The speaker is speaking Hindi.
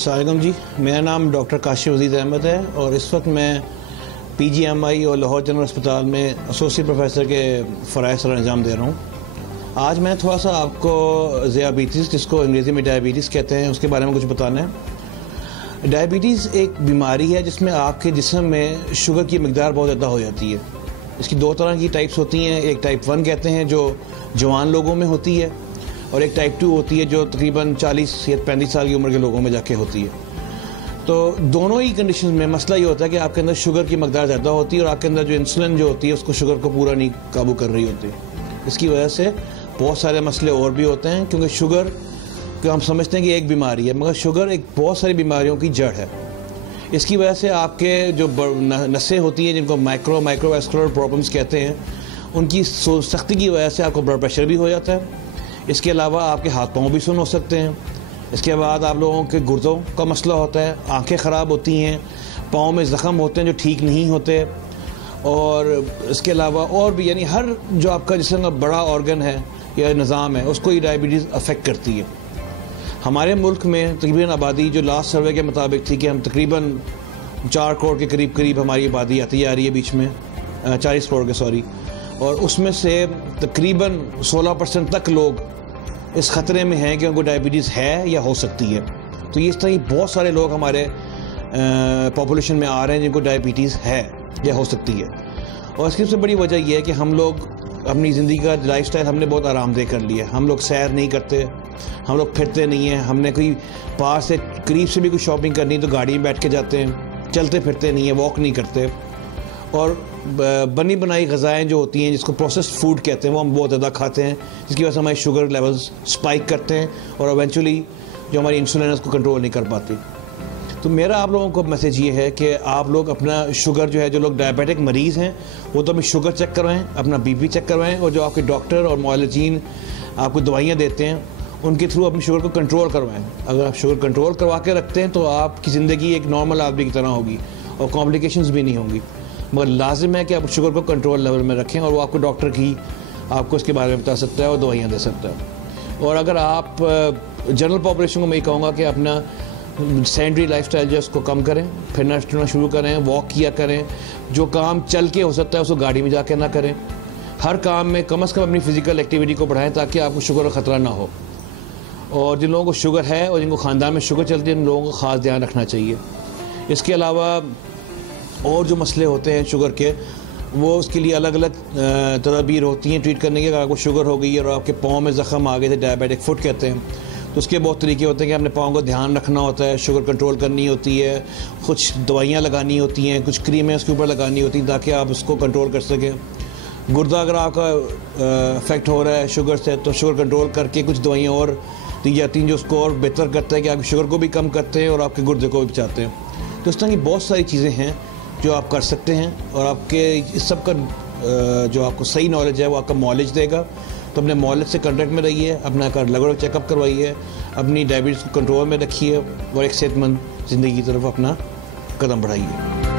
अस्सलामुअलैकुम जी, मेरा नाम डॉक्टर काशिफ अजीज़ अहमद है और इस वक्त मैं PGMI और लाहौर जनरल अस्पताल में एसोसिएट प्रोफेसर के फ़राइज़ सर अंजाम दे रहा हूँ। आज मैं थोड़ा सा आपको ज़ियाबीतीस, जिसको अंग्रेज़ी में डायबिटीज़ कहते हैं, उसके बारे में कुछ बताना है। डायबिटीज़ एक बीमारी है जिसमें आपके जिस्म में शुगर की मकदार बहुत ज़्यादा हो जाती है। इसकी दो तरह की टाइप्स होती हैं, एक टाइप 1 कहते हैं जो जवान लोगों में होती है, और एक टाइप 2 होती है जो तकरीबन 40 या 35 साल की उम्र के लोगों में जाके होती है। तो दोनों ही कंडीशन में मसला ये होता है कि आपके अंदर शुगर की मकदार ज़्यादा होती है और आपके अंदर जो इंसुलिन जो होती है उसको शुगर को पूरा नहीं काबू कर रही होती। इसकी वजह से बहुत सारे मसले और भी होते हैं, क्योंकि शुगर को हम समझते हैं कि एक बीमारी है, मगर शुगर एक बहुत सारी बीमारियों की जड़ है। इसकी वजह से आपके जो नसें होती हैं, जिनको माइक्रोवास्कुलर प्रॉब्लम्स कहते हैं, उनकी सख्ती की वजह से आपको ब्लड प्रेशर भी हो जाता है। इसके अलावा आपके हाथ पाँव भी सुन्न हो सकते हैं। इसके बाद आप लोगों के गुर्दों का मसला होता है, आंखें ख़राब होती हैं, पाँव में ज़ख़म होते हैं जो ठीक नहीं होते, और इसके अलावा और भी, यानी हर जो आपका जिस्म का बड़ा ऑर्गन है या निज़ाम है उसको ये डायबिटीज़ अफेक्ट करती है। हमारे मुल्क में तकरीबन आबादी जो लास्ट सर्वे के मुताबिक थी कि हम तकरीबन 4 करोड़ के करीब हमारी आबादी आती आ रही है, बीच में 40 करोड़ के सॉरी, और उसमें से तकरीबन 16% तक लोग इस ख़तरे में हैं कि उनको डायबिटीज़ है या हो सकती है। तो इस तरह बहुत सारे लोग हमारे पॉपुलेशन में आ रहे हैं जिनको डायबिटीज़ है या हो सकती है। और इसकी सबसे बड़ी वजह यह है कि हम लोग अपनी ज़िंदगी का लाइफस्टाइल हमने बहुत आरामदेह कर लिया। हम लोग सैर नहीं करते, हम लोग फिरते नहीं हैं, हमने कोई पास से करीब से भी कोई शॉपिंग करनी तो गाड़ी में बैठ के जाते हैं, चलते फिरते नहीं है, वॉक नहीं करते, और बनी बनाई ग़ज़ाएँ जो होती हैं जिसको प्रोसेस्ड फूड कहते हैं वो हम बहुत ज़्यादा खाते हैं, जिसकी वजह से हमारे शुगर लेवल्स स्पाइक करते हैं और इवेंचुअली जो हमारी इंसुलिन है उसको कंट्रोल नहीं कर पाती। तो मेरा आप लोगों को मैसेज ये है कि आप लोग अपना शुगर जो है, जो लोग डायबिटिक मरीज़ हैं वो तो अपनी शुगर चेक करवाएं, अपना BP चेक करवाएं, और जो आपके डॉक्टर और मुआलिजीन आपको दवाइयाँ देते हैं उनके थ्रू अपनी शुगर को कंट्रोल करवाएं। अगर आप शुगर कंट्रोल करवा के रखते हैं तो आपकी ज़िंदगी एक नॉर्मल आदमी की तरह होगी और कॉम्प्लिकेशंस भी नहीं होंगी। मगर लाजिम है कि आप शुगर को कंट्रोल लेवल में रखें, और वो आपको डॉक्टर की आपको इसके बारे में बता सकता है और दवाइयाँ दे सकता है। और अगर आप जनरल पॉपुलेशन को मैं ये कहूँगा कि अपना सेडेंटरी लाइफस्टाइल जो है उसको कम करें, फिरना शुरू करें, वॉक किया करें, जो काम चल के हो सकता है उसको गाड़ी में जाके ना करें। हर काम में कम से कम अपनी फ़िज़िकल एक्टिविटी को बढ़ाएं ताकि आपको शुगर का ख़तरा ना हो। और जिन लोगों को शुगर है और जिनको ख़ानदान में शुगर चलती है उन लोगों को ख़ास ध्यान रखना चाहिए। इसके अलावा और जो मसले होते हैं शुगर के, वो उसके लिए अलग अलग तदाबीर होती हैं ट्रीट करने की। अगर आपको शुगर हो गई है और आपके पाँव में ज़ख़म आ गए थे, डायबिटिक फुट कहते हैं, तो उसके बहुत तरीके होते हैं कि अपने पाँव को ध्यान रखना होता है, शुगर कंट्रोल करनी होती है, कुछ दवाइयाँ लगानी होती हैं, कुछ क्रीमें उसके ऊपर लगानी होती हैं ताकि आप उसको कंट्रोल कर सकें। गुर्दा अगर आपका अफेक्ट हो रहा है शुगर से तो शुगर कंट्रोल करके कुछ दवाइयाँ और दी जाती हैं जो उसको और बेहतर करता है कि आपकी शुगर को भी कम करते हैं और आपके गुर्दे को भी बचाते हैं। तो इस तरह की बहुत सारी चीज़ें हैं जो आप कर सकते हैं, और आपके इस सब का जो आपको सही नॉलेज है वो आपका मॉलेज देगा। तो अपने मॉलेज से कॉन्टैक्ट में रहिए, अपना लगभग चेकअप करवाइए, अपनी डायबिटीज़ को कंट्रोल में रखिए और एक सेहतमंद ज़िंदगी की तरफ अपना कदम बढ़ाइए।